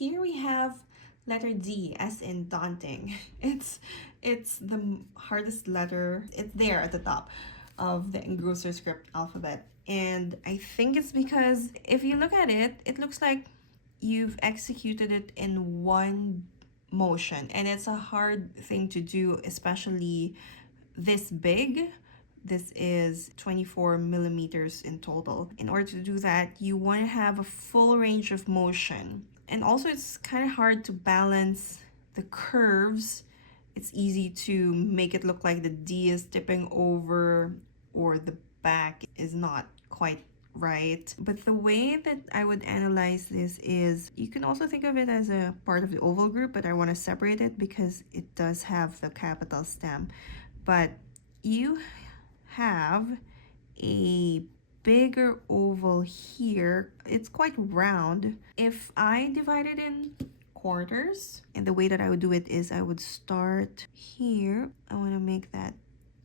here we have letter D, as in daunting. It's the hardest letter. It's there at the top of the Engrosser script alphabet. And I think it's because if you look at it, it looks like you've executed it in one motion, and it's a hard thing to do, especially this big. This is 24 millimeters in total. In order to do that, you want to have a full range of motion. And also it's kind of hard to balance the curves. It's easy to make it look like the D is tipping over or the back is not quite right. But the way that I would analyze this is, you can also think of it as a part of the oval group, but I want to separate it because it does have the capital stem. But you have a bigger oval here. It's quite round. If I divide it in quarters, and the way that I would do it is I would start here. I want to make that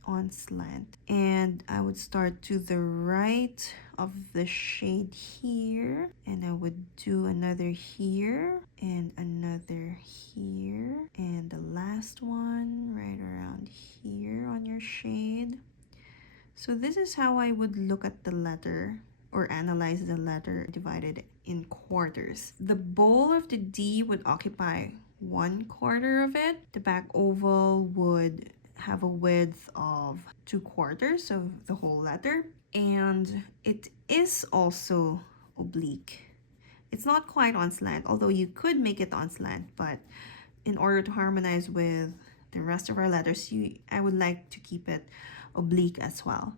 on slant, and I would start to the right of the shade here, and I would do another here and another here, and the last one right around here on your shade. So this is how I would look at the letter or analyze the letter divided in quarters. The bowl of the D would occupy 1/4 of it. The back oval would have a width of 2/4 of the whole letter, and it is also oblique. It's not quite on slant, although you could make it on slant, but in order to harmonize with the rest of our letters, I would like to keep it oblique as well.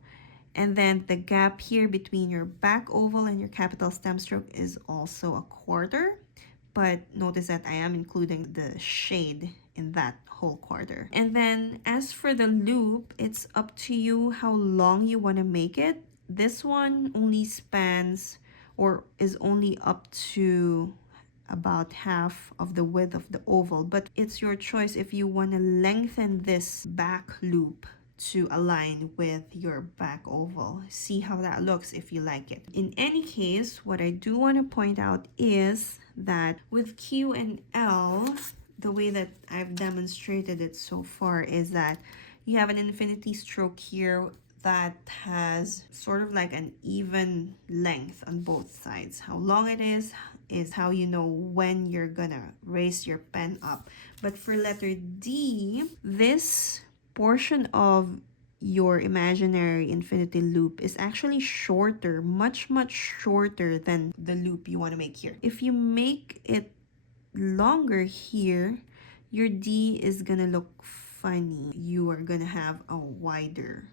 And then the gap here between your back oval and your capital stem stroke is also 1/4, but notice that I am including the shade in that whole quarter. And then as for the loop, it's up to you how long you want to make it. This one only spans or is only up to about half of the width of the oval, but it's your choice if you want to lengthen this back loop to align with your back oval. See how that looks if you like it. In any case, what I do want to point out is that with Q and L, the way that I've demonstrated it so far is that you have an infinity stroke here that has sort of like an even length on both sides. How long it is how you know when you're gonna raise your pen up. But for letter D, this portion of your imaginary infinity loop is actually shorter, much shorter than the loop you want to make here. If you make it longer here, your D is gonna look funny. You are gonna have a wider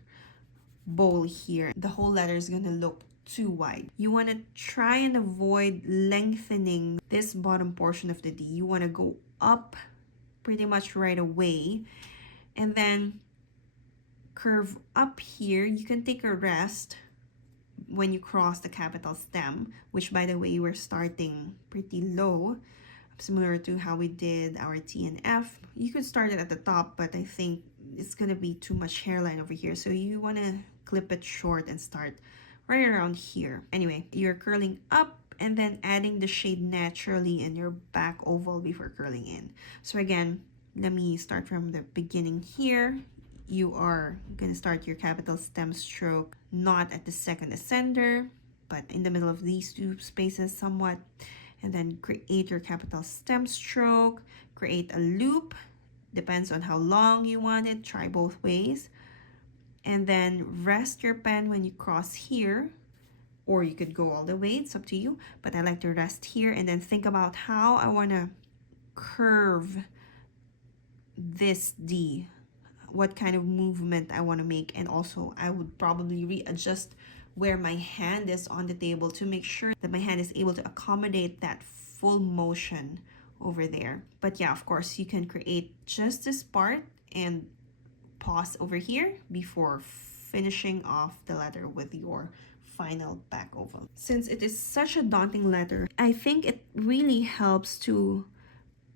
bowl here. The whole letter is gonna look too wide. You want to try and avoid lengthening this bottom portion of the D. You want to go up pretty much right away and then curve up here. You can take a rest when you cross the capital stem, which by the way, we're starting pretty low, similar to how we did our T and F. You could start it at the top, but I think it's gonna be too much hairline over here, so you want to clip it short and start right around here. Anyway, you're curling up and then adding the shade naturally in your back oval before curling in. So again, let me start from the beginning here. You are going to start your capital stem stroke not at the second ascender, but in the middle of these two spaces somewhat, and then create your capital stem stroke, create a loop, depends on how long you want it, try both ways, and then rest your pen when you cross here, or you could go all the way, it's up to you, but I like to rest here and then think about how I want to curve this D, what kind of movement I want to make, and also I would probably readjust where my hand is on the table to make sure that my hand is able to accommodate that full motion over there. But yeah, of course, you can create just this part and pause over here before finishing off the letter with your final back oval. Since it is such a daunting letter, I think it really helps to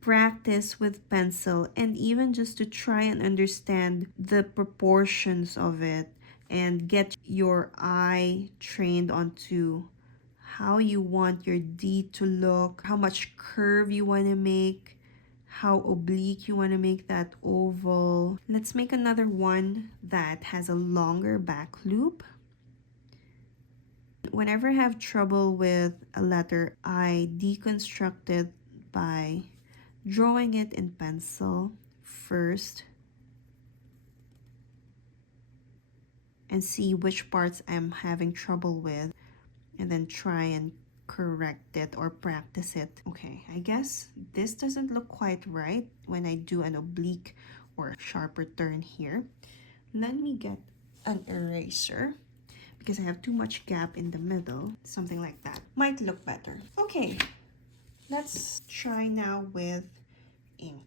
practice with pencil and even just to try and understand the proportions of it and get your eye trained onto how you want your D to look, how much curve you want to make, how oblique you want to make that oval. Let's make another one that has a longer back loop. Whenever I have trouble with a letter, I deconstruct it by drawing it in pencil first and see which parts I'm having trouble with, and then try and correct it or practice it. Okay, I guess this doesn't look quite right when I do an oblique or sharper turn here. Let me get an eraser because I have too much gap in the middle. Something like that might look better. Okay, let's try now with ink.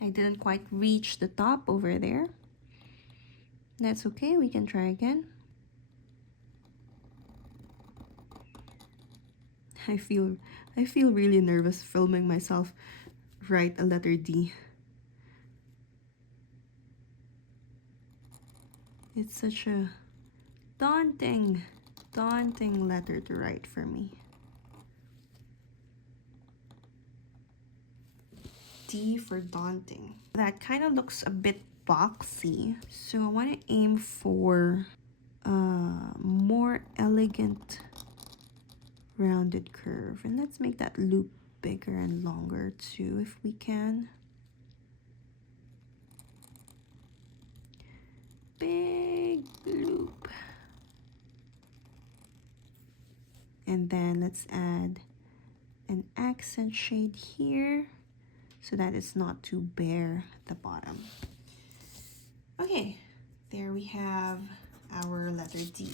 I didn't quite reach the top over there. That's okay, we can try again. I feel really nervous filming myself write a letter D. It's such a daunting letter to write for me. D for daunting. That kind of looks a bit boxy, so I want to aim for a more elegant rounded curve, and let's make that loop bigger and longer too if we can. Big loop. And then let's add an accent shade here so that it's not too bare at the bottom. Okay, there we have our letter D.